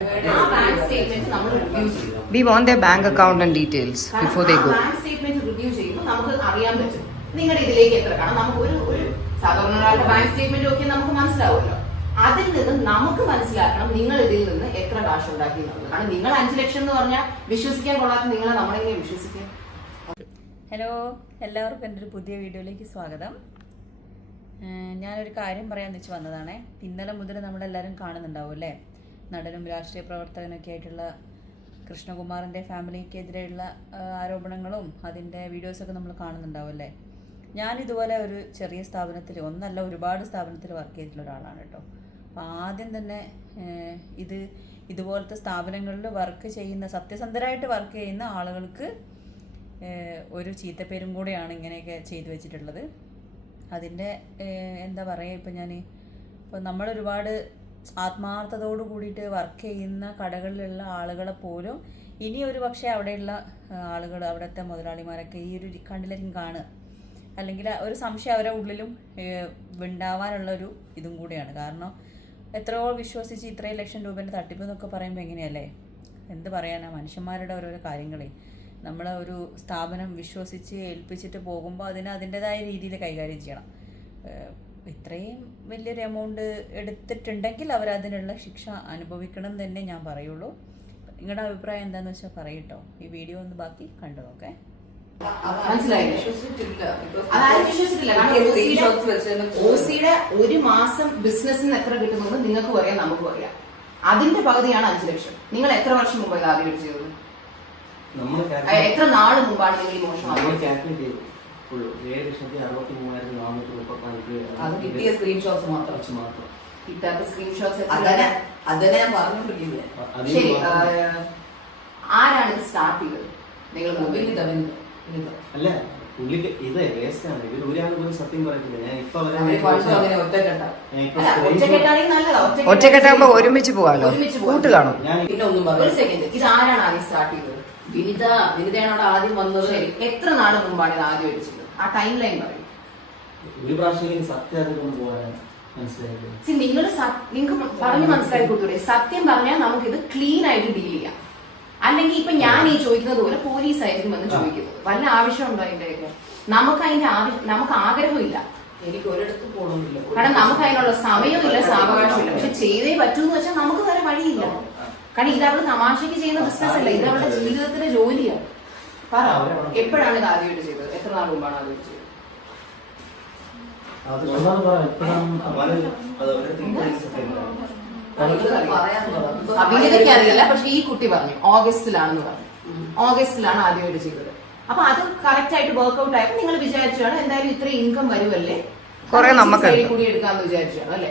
We want their bank account and details before they go. Bank statement review ചെയ്യുമ്പോൾ നമുക്ക് അറിയാൻ പറ്റും നിങ്ങളുടെ ഇതിലേക്ക് എത്ര. കാരണം നമുക്ക് ഒരു സാധാരണ ഒരാളുടെ ബാങ്ക് സ്റ്റേറ്റ്മെന്റ് ഒക്കെ നമുക്ക് മനസ്സിലാവുമല്ലോ. അതിൽ നിന്ന് നമുക്ക് മനസ്സിലാക്കണം നിങ്ങൾ ഇതിൽ നിന്ന് എത്ര കാശ് ഉണ്ടാക്കി എന്നുള്ളത്. കാരണം നിങ്ങൾ 5 ലക്ഷം എന്ന് പറഞ്ഞാൽ വിശ്വസിക്കാൻ കൊള്ളാത്ത നിങ്ങളെ നമ്മളെങ്ങനെ വിശ്വസിക്കാം? ഹലോ, എല്ലാവർക്കും എൻ്റെ ഒരു പുതിയ വീഡിയോയിലേക്ക് സ്വാഗതം. ഞാനൊരു കാര്യം പറയാൻ വെച്ച് വന്നതാണേ. ഇന്നലെ മുതൽ നമ്മളെല്ലാവരും കാണുന്നുണ്ടാവും അല്ലേ, നടനും രാഷ്ട്രീയ പ്രവർത്തകനൊക്കെ ആയിട്ടുള്ള കൃഷ്ണകുമാറിൻ്റെ ഫാമിലിക്കെതിരെയുള്ള ആരോപണങ്ങളും അതിൻ്റെ വീഡിയോസൊക്കെ നമ്മൾ കാണുന്നുണ്ടാവും അല്ലേ. ഞാനിതുപോലെ ഒരു ചെറിയ സ്ഥാപനത്തിൽ, ഒന്നല്ല ഒരുപാട് സ്ഥാപനത്തിൽ വർക്ക് ചെയ്തിട്ടുള്ള ഒരാളാണ് കേട്ടോ. അപ്പോൾ ആദ്യം തന്നെ ഇതുപോലത്തെ സ്ഥാപനങ്ങളിൽ വർക്ക് ചെയ്യുന്ന, സത്യസന്ധരായിട്ട് വർക്ക് ചെയ്യുന്ന ആളുകൾക്ക് ഒരു ചീത്തപ്പേരും കൂടെയാണ് ഇങ്ങനെയൊക്കെ ചെയ്തു വെച്ചിട്ടുള്ളത്. അതിൻ്റെ എന്താ പറയുക, ഇപ്പോൾ നമ്മളൊരുപാട് ആത്മാർത്ഥതയോട് കൂടിയിട്ട് വർക്ക് ചെയ്യുന്ന കടകളിലുള്ള ആളുകളെ പോലും ഇനി ഒരു പക്ഷേ അവിടെയുള്ള ആളുകൾ, അവിടുത്തെ മുതലാളിമാരൊക്കെ ഈ ഒരു കണ്ടിലായിരിക്കും കാണുക. അല്ലെങ്കിൽ ഒരു സംശയം അവരുടെ ഉള്ളിലും ഉണ്ടാവാനുള്ളൊരു ഇതും കൂടിയാണ്. കാരണം എത്രയോ വിശ്വസിച്ച് ഇത്രയും ലക്ഷം രൂപേൻ്റെ തട്ടിപ്പ് എന്നൊക്കെ പറയുമ്പോൾ എങ്ങനെയല്ലേ, എന്ത് പറയാനാ, മനുഷ്യന്മാരുടെ ഓരോരോ കാര്യങ്ങളെ നമ്മൾ ഒരു സ്ഥാപനം വിശ്വസിച്ച് ഏൽപ്പിച്ചിട്ട് പോകുമ്പോൾ അതിൻ്റെതായ രീതിയിൽ കൈകാര്യം ചെയ്യണം. ഇത്രയും വലിയൊരു എമൗണ്ട് എടുത്തിട്ടുണ്ടെങ്കിൽ അവരതിനുള്ള ശിക്ഷ അനുഭവിക്കണം എന്ന് തന്നെ ഞാൻ പറയുള്ളൂ. നിങ്ങളുടെ അഭിപ്രായം എന്താണെന്ന് വെച്ചാൽ പറയട്ടോ. ഈ വീഡിയോ ഒന്ന് ബാക്കി കണ്ടു നോക്കേ. ഓസിയുടെ ഒരു മാസം ബിസിനസ്സിന് എത്ര കിട്ടുന്നത് നിങ്ങൾക്കും അറിയാം, നമുക്കും അറിയാം. അതിന്റെ പകുതിയാണ് 5 ലക്ഷം. നിങ്ങൾ എത്ര വർഷം മുമ്പ് ആദ്യം ചെയ്തത്? എത്ര നാള് മുമ്പാണ് നിങ്ങൾ ഈ മോഷണം? അത് കിട്ടിയ സ്ക്രീൻഷോട്ട്സ് മാത്രം, കിട്ടാത്ത സ്ക്രീൻഷോട്ട്സ് അതന്നെ ഞാൻ പറഞ്ഞോണ്ടിരിക്കുന്നത്. ശരി, ആരാണ് ഇത് സ്റ്റാർട്ട് ചെയ്തത്? നിങ്ങൾ അല്ല, ഇത് വേസ്റ്റാണ്. ഇവർ ഒരാൾ പോലും സത്യം പറയത്തില്ല. ഞാൻ ഇപ്പൊ ഒറ്റക്കെട്ടാകുമ്പോ ഒരുമിച്ച് പോവാലോ, കൂട്ട് കാണും. പിന്നെ ഒന്നും ഒരു സെക്കൻഡ്, ഇത് ആരാണ് ആദ്യം സ്റ്റാർട്ട് ചെയ്തത്? വിനിതയാണ് അവിടെ ആദ്യം വന്നത്. എത്ര നാള് മുമ്പാണ് ഇത് ആദ്യം അടിച്ചത്? ആ ടൈം ലൈൻ പറയും. ഒരു പ്രാവശ്യം സത്യം പോകാൻ മനസ്സിലായില്ല. നിങ്ങൾക്ക് പറഞ്ഞു മനസ്സിലാക്കി കൊടുത്തൂടെ? സത്യം പറഞ്ഞാൽ നമുക്കിത് ക്ലീൻ ആയിട്ട് ഡീൽ ചെയ്യാം. അല്ലെങ്കിൽ ഇപ്പൊ ഞാൻ ഈ ചോദിക്കുന്നത് പോലെ പോലീസ് ആയിരിക്കും എന്ന് ചോദിക്കുന്നത്. വല്ല ആവശ്യമുണ്ടോ അതിന്റെയൊക്കെ? നമുക്ക് ആഗ്രഹമില്ല, എനിക്ക് ഒരിടത്ത് പോകണമെന്നില്ല. കാരണം നമുക്ക് അതിനുള്ള സമയമില്ല, സാവകാശമില്ല. പക്ഷെ ചെയ്തേ പറ്റൂന്ന് വെച്ചാൽ നമുക്ക് വേറെ വഴിയില്ല. കാരണം ഇത് അവള് തമാശക്ക് ചെയ്യുന്ന ബിസിനസ് അല്ല, ഇത് അവളുടെ ജീവിതത്തിന്റെ ജോലിയാണ്. പറ, എപ്പോഴാണ് ഇത് ആദ്യമായിട്ട് ചെയ്തത്? എത്ര നാൾ മുമ്പാണ് ആദ്യമായിട്ട് ചെയ്തത്? വിനിതയ്ക്ക് അറിയില്ല, പക്ഷെ ഈ കുട്ടി പറഞ്ഞു ഓഗസ്റ്റിലാണെന്ന് പറഞ്ഞു. ഓഗസ്റ്റിലാണ് ആദ്യമായിട്ട് ചെയ്തത്. അപ്പൊ അത് കറക്റ്റ് ആയിട്ട് വർക്ക്ഔട്ട് ആയപ്പോ നിങ്ങൾ വിചാരിച്ചാണ് എന്തായാലും ഇത്രയും ഇൻകം വരുമല്ലേ, കൂടി എടുക്കാന്ന് വിചാരിച്ചാണ് അല്ലെ?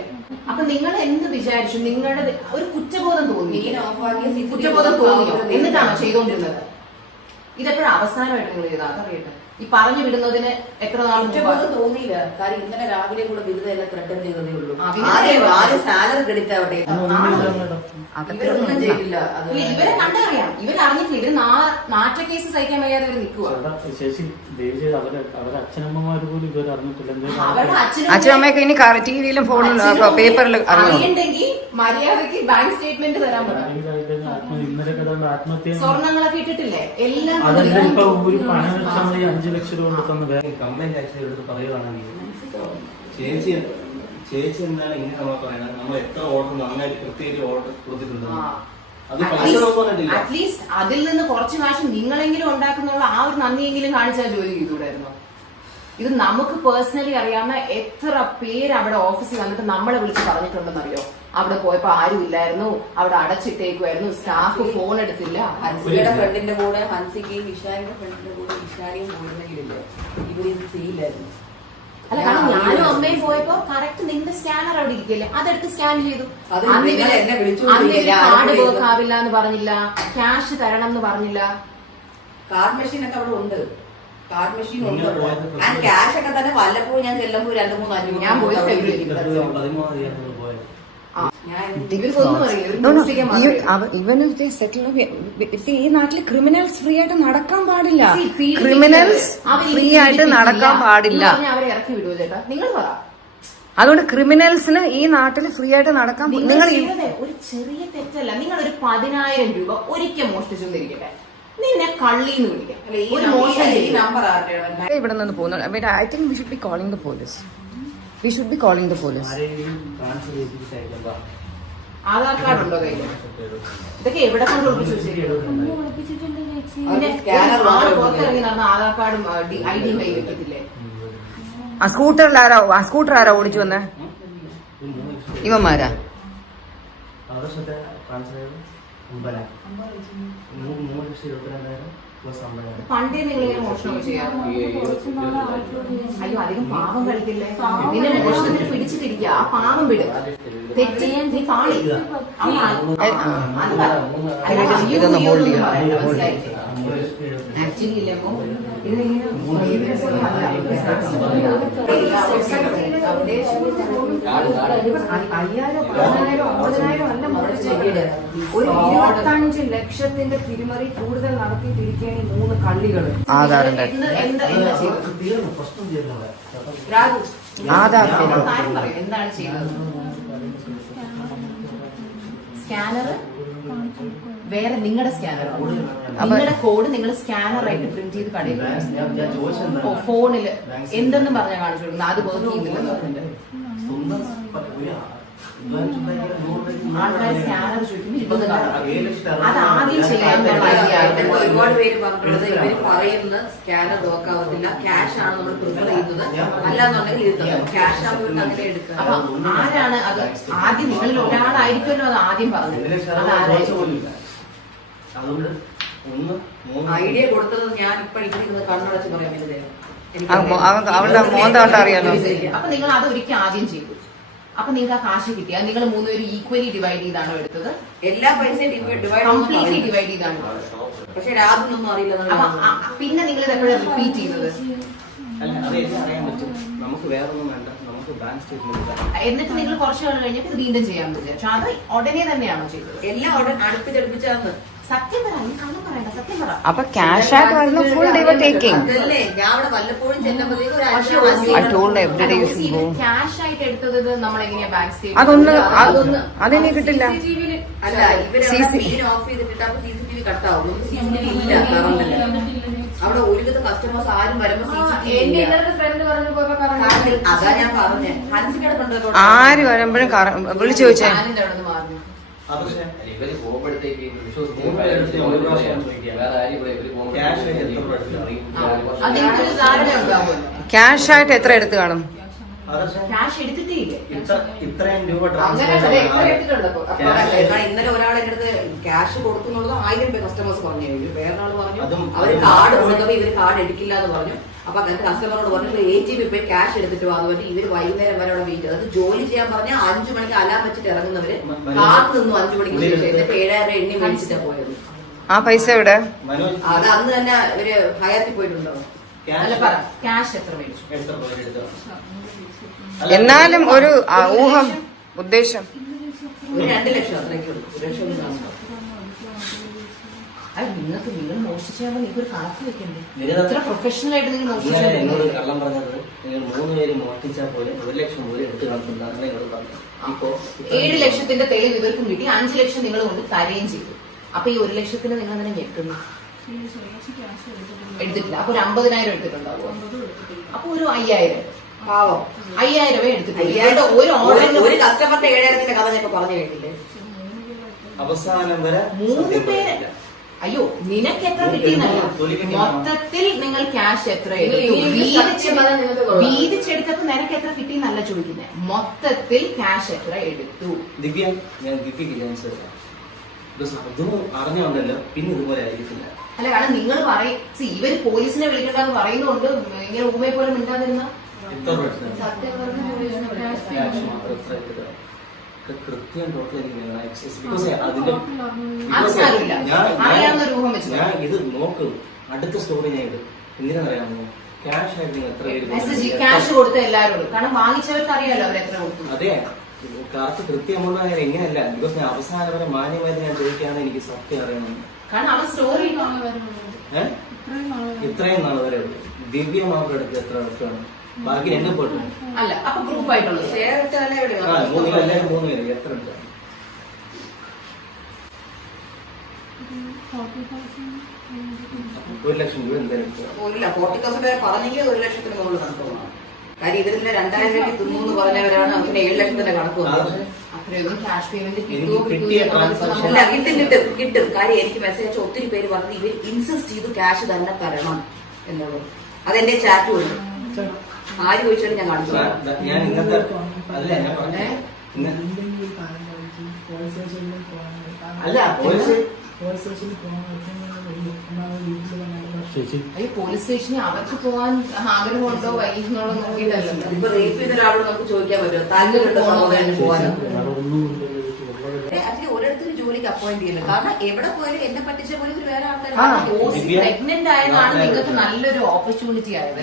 അപ്പൊ നിങ്ങൾ എന്ത് വിചാരിച്ചു? നിങ്ങളുടെ ഒരു കുറ്റബോധം തോന്നി, കുറ്റബോധം തോന്നിയോ? എന്നിട്ടാണോ ചെയ്തോണ്ടിരുന്നത്? ഇതെപ്പോഴും അവസാനമായിട്ട് നിങ്ങൾ ചെയ്താൽ അതറിയട്ടെ. ഈ പറഞ്ഞു വിടുന്നതിന് എത്ര നാൾ കുറ്റബോധം തോന്നിയില്ല. കാര്യം ഇന്നലെ രാവിലെ കൂടെ വിരുദ്ധ എല്ലാം ത്രട്ടൻ ചെയ്തതേ ഉള്ളൂ. സാലറി ക്രെഡിറ്റ് ആവട്ടെ, ഇവരൊന്നും ചെയ്തില്ല. ഇവരെ കണ്ടറിയാം, ഇവരറിഞ്ഞിട്ടില്ല. ഇവര് നാറ്റ കേസ് സഹിക്കാൻ വയ്യാതെ ഇവർ നിൽക്കുക. അച്ഛനമ്മയൊക്കെ ഇനി ടിവിയിലും ഫോണിലും പേപ്പറിലും അറിയണ്ടെങ്കിൽ മര്യാദക്ക് ബാങ്ക് സ്റ്റേറ്റ്മെന്റ് തരാൻ പറ്റും. സ്വർണ്ണങ്ങളൊക്കെ ഇട്ടിട്ടില്ലേ എല്ലാം. 5 ലക്ഷം രൂപ കംപ്ലൈന്റ് ആയിട്ട് പറയുകയാണെങ്കിൽ ചേച്ചി എന്താണ് ഇങ്ങനെ നമ്മൾ പറയുന്നത്? നമ്മൾ എത്ര ഓർഡർ നന്നായിട്ട് കൃത്യമായിട്ട് ഓർഡർ കൊടുത്തിട്ടുണ്ട്. അറ്റ്ലീസ്റ്റ് അതിൽ നിന്ന് കുറച്ച് കാശ് നിങ്ങളെങ്കിലും ഉണ്ടാക്കുന്നുള്ള ആ ഒരു നന്ദിയെങ്കിലും കാണിച്ചാൽ ജോലി ചെയ്തുകൂടായിരുന്നു. ഇത് നമുക്ക് പേഴ്സണലി അറിയാവുന്ന എത്ര പേര് അവിടെ ഓഫീസിൽ വന്നിട്ട് നമ്മളെ വിളിച്ച് പറഞ്ഞിട്ടുണ്ടെന്നറിയോ? അവിടെ പോയപ്പോ ആരും ഇല്ലായിരുന്നു, അവിടെ അടച്ചിട്ടേക്കുമായിരുന്നു, സ്റ്റാഫ് ഫോൺ എടുത്തില്ല. ഹൻസിയുടെ ഫ്രണ്ടിന്റെ കൂടെ ഹൻസിക്കയും വിശാലിന്റെ ഫ്രണ്ടിന്റെ കൂടെ വിശാലിയും പോയിരുന്നെങ്കിലില്ലേ ഇവരിത് ചെയ്യില്ലായിരുന്നു. അല്ല, കാരണം ഞാനും അമ്മയും പോയപ്പോ കറക്റ്റ് നിന്റെ സ്കാനർ അവിടെ ഇരിക്കില്ലേ, അതെടുത്ത് സ്കാൻ ചെയ്തു. കാർഡ് വർക്ക് ആവില്ല എന്ന് പറഞ്ഞില്ല, ക്യാഷ് തരണം എന്ന് പറഞ്ഞില്ല. കാർഡ് മെഷീൻ ഒക്കെ അവിടെ ഉണ്ട്, കാർഡ് മെഷീൻ ഉണ്ട്. ഞാൻ ക്യാഷ് ഒക്കെ തന്നെ വല്ലപ്പോഴും ഞാൻ ചെല്ലുമ്പോൾ 2-3 അഞ്ഞൂറ് ഞാൻ പോയി ഫെബ്രുവരി. ഈ നാട്ടില് ക്രിമിനൽസ് ഫ്രീ ആയിട്ട് നടക്കാൻ പാടില്ല. ക്രിമിനൽസ് ഫ്രീ ആയിട്ട് നടക്കാൻ പാടില്ല. അവരെ ഇറക്കി വിടുവോ ചേട്ടാ? നിങ്ങൾ പറ. അതുകൊണ്ട് ക്രിമിനൽസിന് ഈ നാട്ടിൽ ഫ്രീ ആയിട്ട് നടക്കാൻ നിങ്ങൾ ഒരു ചെറിയ തെറ്റല്ല. നിങ്ങൾ ഒരു 10,000 രൂപ ഒരിക്കൽ മോഷ്ടിച്ചെന്നിരിക്കട്ടെ, നിന്നെ കള്ളിന്ന് വിളിക്കാം. ഒരു മോഷണം ചെയ്യും ഇവിടെ നിന്ന് പോകുന്നു. I think we should be calling the police. We should be calling the police. Aadhaar card ഉണ്ടോ കയ്യിൽ? ഇതൊക്കെ എവിടെ കൊണ്ട് ഒളിപ്പിച്ചു വെച്ചിരിക്കുന്നു? പുറത്തിറങ്ങി നടന്ന ആധാർ കാർഡും ID കയ്യിൽ വെക്കത്തില്ലേ? ആ സ്കൂട്ടർ ആരാ ഓടിച്ചു വന്നേ? ഇവന്മാരാ? പണ്ടേ നിങ്ങൾ ഇങ്ങനെ മോഷണം ചെയ്യാം? അയ്യോ, അധികം പാവം കളിക്കില്ലേ. നിന്നെ മോഷണത്തിന് പിടിച്ചിട്ടിരിക്കുക. ആ പാവം വിടും. തെറ്റ് നീ പാളി. ഇതൊന്ന് ഹോൾഡ് ചെയ്യാം. ആക്ച്വലി ഇല്ലേ ഒരു 25 ലക്ഷത്തിന്റെ തിരിമറി കൂടുതൽ നടത്തിയിട്ടിരിക്കുകയാണ് ഈ 3 കള്ളികൾ. ആധാറിന്റെ എന്താണ് ചെയ്യുന്നത്? സ്കാനർ വേറെ, നിങ്ങളുടെ സ്കാനർ, നിങ്ങളുടെ കോഡ് നിങ്ങൾ സ്കാനറായിട്ട് പ്രിന്റ് ചെയ്ത് കടയിൽ ഫോണില് എന്തെന്നും പറഞ്ഞാൽ കാണിച്ചു കൊടുക്കുന്നത്. അത് വർക്ക് ചെയ്യുന്നില്ലെന്ന് പറഞ്ഞിട്ട് ആൾക്കാർ സ്കാനർ ചോദിക്കുമ്പോൾ അത് ആദ്യം ചെയ്യാൻ ഒരുപാട് പേര് പറഞ്ഞത് ഇവര് പറയുന്നത് സ്കാനർ നോക്കാവത്തില്ല, ക്യാഷ് ആണ് നമ്മൾ പ്രിഫർ ചെയ്യുന്നത്, അല്ലാന്നുണ്ടെങ്കിൽ ക്യാഷ് ആകുമ്പോൾ അങ്ങനെ എടുക്കുക. അപ്പൊ ആരാണ് അത് ആദ്യം? നിങ്ങളിൽ ഒരാളായിരിക്കുമല്ലോ അത് ആദ്യം പറഞ്ഞത്. അതാരായിരിക്കും? ഐഡിയ കൊടുത്തത് ഞാൻ ഇപ്പൊ ഇവിടെ കണ്ണടച്ച് പറയാൻ പറ്റുന്നത് അവളുടെ മോന്താട്ട അറിയാലോ. അപ്പൊ നിങ്ങൾ അത് ഒരിക്കൽ ആദ്യം ചെയ്തു. അപ്പൊ നിങ്ങൾക്ക് ആ കാശ് കിട്ടിയാൽ നിങ്ങൾ 3 പേരും ഈക്വലി ഡിവൈഡ് ചെയ്താണോ എടുത്തത്? എല്ലാ പൈസയും കംപ്ലീറ്റ്ലി ഡിവൈഡ് ചെയ്താണ്. പക്ഷെ രാത്രിയൊന്നും അറിയില്ല. പിന്നെ നിങ്ങൾ ഇത് എപ്പോഴും റിപ്പീറ്റ് ചെയ്യുന്നത്? എന്നിട്ട് നിങ്ങൾ കുറച്ച് നാൾ കഴിഞ്ഞപ്പോൾ ഇത് വീണ്ടും ചെയ്യാൻ വിചാരിച്ചു. അത് ഉടനെ തന്നെയാണോ ചെയ്തത്? എല്ലാം അടുപ്പിച്ചടുപ്പിച്ചാന്ന്. സത്യം പറ, നീ കള്ളം പറയണ്ട, സത്യം പറ. അപ്പൊ ക്യാഷ് ആയിട്ട് വരുന്ന ഫുൾ ഡേ ടേക്കിംഗ്. അതല്ലേ ഞാൻ അവിടെ വല്ലപ്പോഴും ചെല്ലുമ്പോഴേക്കും ക്യാഷ് ആയിട്ട് എടുത്തത് നമ്മൾ എങ്ങനെയാ ബാങ്ക് സ്റ്റേറ്റ്മെന്റ്? അതെനിക്ക് കിട്ടില്ല. അല്ല, ഇവര് ഓഫ് ചെയ്തിട്ട് അപ്പൊ CCTV കട്ടാവും. CCTV ഇല്ല അവിടെ. ഒരുവിധ കസ്റ്റമേഴ്സ് ആരും വരുമ്പോ അതാ ഞാൻ പറഞ്ഞേ. ഹൻസിക്കട ആര് വരുമ്പോഴും വിളിച്ചു ചോദിച്ചേ. ക്യാഷ് ആയിട്ട് എത്ര എടുത്ത് കാണും? ക്യാഷ് എടുത്തിട്ടേ ഇല്ല. ഇത്രയും രൂപ ഇന്നലെ ഒരാളെ അടുത്ത് ക്യാഷ് കൊടുക്കുന്നുള്ളത് 1000 കസ്റ്റമേഴ്സ് പറഞ്ഞു. വേറൊരാൾ പറഞ്ഞു അവര് കാർഡ് കൊടുക്കുമ്പോ ഇവര് കാർഡ് എടുക്കില്ല എന്ന് പറഞ്ഞു. അപ്പൊ അങ്ങനത്തെ കസ്റ്റമറോട് പറഞ്ഞു ATM പോയി ക്യാഷ് എടുത്തിട്ട് വന്നു പറഞ്ഞ് ഇവര് വൈകുന്നേരം വരെ അവിടെ വെയിറ്റ്. അത് ജോലി ചെയ്യാൻ പറഞ്ഞാൽ 5 മണിക്ക് അലാം വെച്ചിട്ട് ഇറങ്ങുന്നവര് കാത്തു നിന്നു 5 മണിക്ക് ശേഷം. എന്നിട്ട് 7000 എണ്ണി മേടിച്ചിട്ടാ പോയത്. ആ പൈസ എവിടെ? അത് അന്ന് തന്നെ ഇവര് ഹയാത്തിൽ പോയിട്ടുണ്ടോ? ക്യാഷ് എത്ര മേടിച്ചു? എന്നാലും ഒരു ഊഹം, ഉദ്ദേശം. ഒരു 2 ലക്ഷം അത്രയ്ക്ക് കൊടുക്കും. 1 ലക്ഷം. നിങ്ങൾക്ക് നിങ്ങൾ മോഷിച്ചാൽ നിങ്ങൾക്ക് ഒരു കണക്ക് വെക്കണ്ടേ? ഇത്ര പ്രൊഫഷണൽ ആയിട്ട് നിങ്ങൾ മോഷിച്ചാൽ എന്നോട് കള്ളം പറഞ്ഞത് നിങ്ങൾ 3 പേര് മോഷ്ടിച്ചാൽ പോലെ 1 ലക്ഷം പോലും എടുത്ത് കാണുന്നുണ്ടാകുന്ന എന്നോട് പറഞ്ഞു. ഇപ്പോ 7 ലക്ഷത്തിന്റെ തെളിവ് ഇവർക്കും കിട്ടി. 5 ലക്ഷം നിങ്ങൾ കൊണ്ട് തരുകയും ചെയ്തു. അപ്പൊ ഈ 1 ലക്ഷത്തിന് നിങ്ങൾ അങ്ങനെ ഞെട്ടുന്നു എടുത്തിട്ടില്ല. അപ്പൊ ഒരു 50,000 എടുത്തിട്ടുണ്ടാവും. അപ്പൊ ഒരു 5,000 പാവം 5,000 എടുത്തിട്ടില്ല. ഒരു ഓർഡറിന് ഒരു കസ്റ്റമറിന്റെ 7,000ത്തിന്റെ കഥ ഞാൻ പറഞ്ഞു കേട്ടില്ലേ? അവസാനം വരെ 3 പേര്. അയ്യോ, നിനക്ക് എത്ര കിട്ടിയെന്നല്ല, മൊത്തത്തിൽ നിങ്ങൾ ക്യാഷ് എത്ര വീതിച്ചെടുത്തപ്പോ നിനക്ക് എത്ര കിട്ടിയെന്നല്ല ചോദിക്കുന്നത്. മൊത്തത്തിൽ ക്യാഷ് എത്ര എടുത്തു? ദിവ്യ, ഞാൻ ദിവ്യക്ക് അതും അറിഞ്ഞോണ്ടല്ലോ പിന്നെ ഇതുപോലെ ആയിരിക്കില്ല. അല്ല, കാരണം നിങ്ങൾ പറയും ഇവര് പോലീസിനെ വിളിക്കണ്ടെന്ന് പറയുന്നതുകൊണ്ട് ഇങ്ങനെ ഊമയെ പോലെ മിണ്ടാതിരുന്ന കൃത്യം അറിയാവുന്ന രൂപം വെച്ചു ഞാൻ ഇത് നോക്കും. അടുത്ത സ്റ്റോറി ഞാൻ ഇടും. എന്തിനാണെന്നറിയാമോ? ക്യാഷ് ആയിട്ട് നിങ്ങൾ എത്ര മെസ്സേജ് ക്യാഷ് കൊടുത്ത എല്ലാവരോടും, കാരണം വാങ്ങിച്ചവർക്ക് അറിയാലോ അവർ എത്ര കൊടുത്തു. അതെ, കറക്റ്റ് കൃത്യം എമൗണ്ട് ആയാലും എങ്ങനെയല്ല. ബിക്കോസ് ഞാൻ അവസാനം വരെ മാന്യമായിട്ട് ഞാൻ ചോദിക്കുകയാണ്. എനിക്ക് സത്യം അറിയണമെന്ന്. കാരണം അവൻ സ്റ്റോറി ഇത്രയും നാൾ വരെ ദിവ്യ മാത്രം എടുത്ത് എത്ര എടുക്കുകയാണ്? ബാക്കി രണ്ടും പോയിട്ട് അല്ല അപ്പൊ ഗ്രൂപ്പ് ആയിട്ടുള്ളത് ഷെയർ ഇട്ടാലേ ഇവിടെ എല്ലാവരും 3 പേര് എത്ര ഉണ്ട്? 1 ലക്ഷം രൂപ എന്തായാലും ഇല്ല 40,000 വരെ പറഞ്ഞെങ്കിൽ 1 ലക്ഷത്തിന് മുകളിൽ കണക്ക് പോകണം. കാര്യം ഇതിന്റെ 2,000 രൂപയ്ക്ക് തിന്നു പറഞ്ഞവരാണ് അതിന് 7 ലക്ഷത്തിന്റെ കണക്ക് വന്നത്. അത്രയൊന്നും ക്യാഷ് പേയ്മെന്റ് എനിക്ക് കിട്ടിയ ട്രാൻസാക്ഷൻ അല്ല കിട്ടും. കാര്യം എനിക്ക് മെസ്സേജ് അയച്ച ഒത്തിരി പേര് പറഞ്ഞത് ഇവർ ഇൻസിസ്റ്റ് ചെയ്ത് ക്യാഷ് തന്നെ തരണം എന്നുള്ളത്. അതെന്റെ ചാറ്റ് വരും. ആര് ചോദിച്ചാലും ഞാൻ കാണിച്ചു. ഞാൻ ഇന്നത്തെ അല്ല ഞാൻ പറഞ്ഞേ അല്ല പോലീസ് ഈ പോലീസ് സ്റ്റേഷനിൽ അവർക്ക് പോകാൻ ആഗ്രഹമുണ്ടോ വൈകുന്നുള്ളോ നോക്കിയിട്ടല്ലോ. ഇപ്പൊ റേപ്പ് ചെയ്ത ഒരാളോട് നമുക്ക് ചോദിക്കാൻ പറ്റുമോ താല്പര്യമുണ്ടോ സഹോദരന് പോകാനോ? അതിന് ഓരോരുത്തരും ജോലിക്ക് അപ്പോയിന്റ് ചെയ്യുന്നത്. കാരണം എവിടെ പോയാലും എന്നെ പറ്റിച്ച പോലെ ഒരു വേറെ ആൾക്കാർ. പ്രഗ്നന്റ് ആയതാണ് നിങ്ങൾക്ക് നല്ലൊരു ഓപ്പർച്യൂണിറ്റി ആയത്.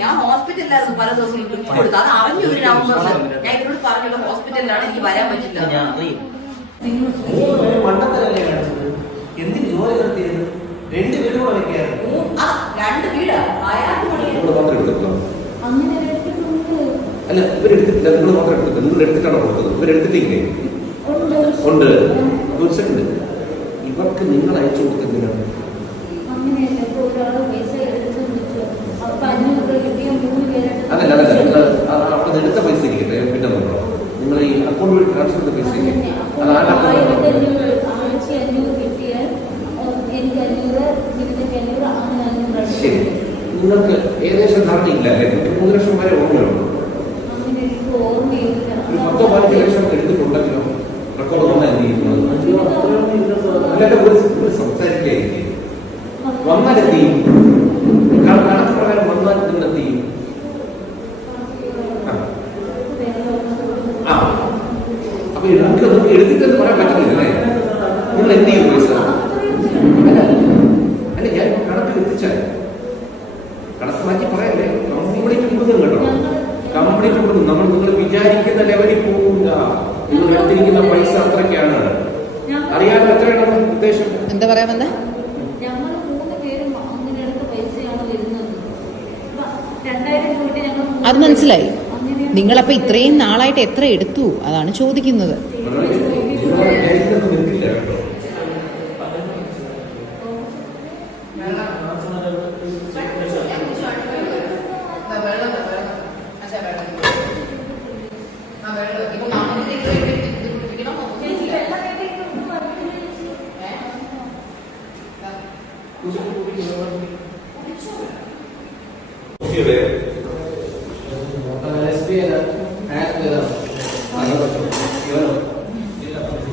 ഞാൻ ഹോസ്പിറ്റലിലായിരുന്നു പല ദിവസം കൊടുത്തു. അത് അറിഞ്ഞു ഒരു നവംബറിൽ ഞാൻ ഇവരോട് പറഞ്ഞുള്ള ഹോസ്പിറ്റലിലാണ് എനിക്ക് വരാൻ പറ്റില്ല. ഞാൻ അറിയും മണ്ടത്തരല്ലേ കാണിച്ചത്? എന്തിന് ജോലി നിർത്തിയത്? 2 വീട് കൂടെ വെക്കായിരുന്നു. 2 വീടാ അയാൾക്ക് പണിയാണ്. അല്ല ഇവരെടുത്തിട്ടില്ല, നിങ്ങൾ മാത്രം എടുത്തില്ല. നിങ്ങൾ എടുത്തിട്ടാണോ കൊടുത്തത്? ഇവരെടുത്തിട്ടില്ലേ? ഉണ്ട്. ഒരു സെക്കൻഡ്, ഇവർക്ക് നിങ്ങൾ അയച്ചു കൊടുത്തെന്തിനാണ്? അതല്ല നിങ്ങൾ അവിടെ എടുത്ത പൈസ ഇരിക്കട്ടെ, പിന്നെ നോക്കണം. നിങ്ങൾ ഈ അക്കൗണ്ട് വഴി ട്രാൻസ്ഫർ ചെയ്ത പൈസ ഇല്ലേ? അത് ശരി, നിങ്ങൾക്ക് ഏകദേശം ധാരണയില്ല അല്ലേ? 3 ലക്ഷം വരെ ഓർമ്മയുള്ളൂ. ഒരു 10-15 ലക്ഷം എടുത്തിട്ടുണ്ടെങ്കിലോ റെക്കോർഡ് വന്നാൽ എന്ത് ചെയ്യുന്നത്? അല്ലാതെ ഒരു സംസാരിക്കായിരിക്കും. വന്നാലെന്ത് ചെയ്യും? കണക്ക് പ്രകാരം വന്നാൽ എന്ത് ചെയ്യും? അപ്പൊ നമുക്ക് എടുത്തിട്ടെന്ന് പറയാൻ പറ്റുന്നില്ലേ? നിങ്ങൾ എന്ത് ചെയ്യും പൈസ? അല്ല ഞാൻ കണക്ക് എത്തിച്ചാൽ കണക്ക് മാറ്റി പറയല്ലേ? കംപ്ലീറ്റ് കൊടുക്കും കേട്ടോ, കംപ്ലീറ്റ് കൊടുക്കും. നമ്മൾ നിങ്ങൾ വിചാരിക്കുന്ന ലെവലിൽ പോകില്ല. നിങ്ങൾ എടുത്തിരിക്കുന്ന പൈസ അത്രയ്ക്കാണ്. അറിയാൻ എത്രയാണ് ഉദ്ദേശം? എന്താ പറയാ വന്നേ? അത് മനസ്സിലായി. നിങ്ങളപ്പോ ഇത്രയും നാളായിട്ട് എത്ര എടുത്തു അതാണ് ചോദിക്കുന്നത്.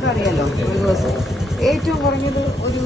അറിയാലോ, ഒരു ദിവസം ഏറ്റവും കുറഞ്ഞത് ഒരു